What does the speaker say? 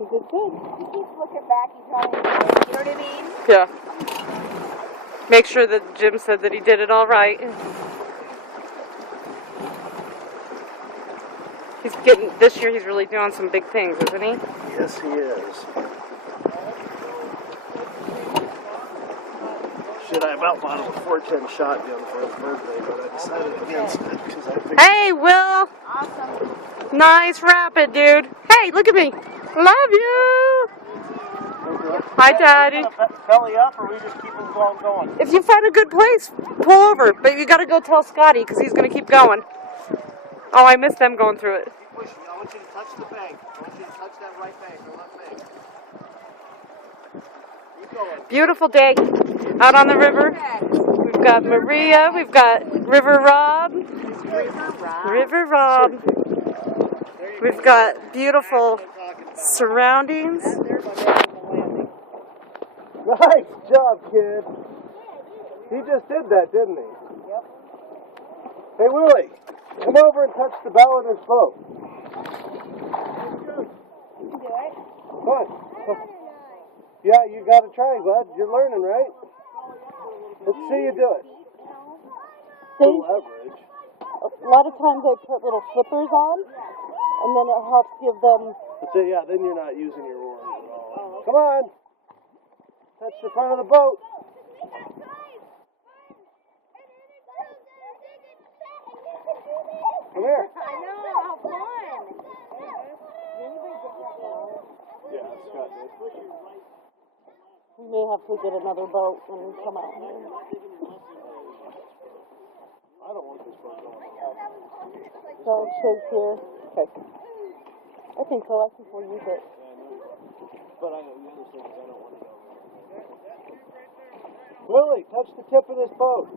Good, good. He keeps looking back. He's not enjoying it. You know what I mean? Yeah. Make sure that Jim said that he did it all right. This year he's really doing some big things, isn't he? Yes, he is. Should I about bought him a 410 shotgun for his birthday, but I decided against it because I think. Hey, Will! Awesome. Nice rapid, dude. Hey, look at me. Love you. Hi, Daddy. Belly up, or we just keep him going? If you find a good place, pull over. But you got to go tell Scotty because he's going to keep going. Oh, I missed them going through it. Keep pushing. I want you to touch the bank. I want you to touch that right bank, the left bank. Keep going. Beautiful day out on the river. We've got Maria. We've got River Rob. River Rob. We've got beautiful surroundings. Nice job, kid. He just did that, didn't he? Yep. Hey, Willie, come over and touch the bow of this boat. You can do it. Come on. Yeah, you got to try, bud. You're learning, right? Let's see you do it. Leverage. A lot of times I put little flippers on, and then it helps give them. So, yeah, then you're not using your oars at all. Come on. Touch the front of the boat. Come here. I know, how fun. Yeah, Scott did. We may have to get another boat when we come out here. I don't want this boat going. So shake here. Okay. I think so. I think we'll use it. But I know the other thing is I don't want to go. Willie, touch the tip of this boat.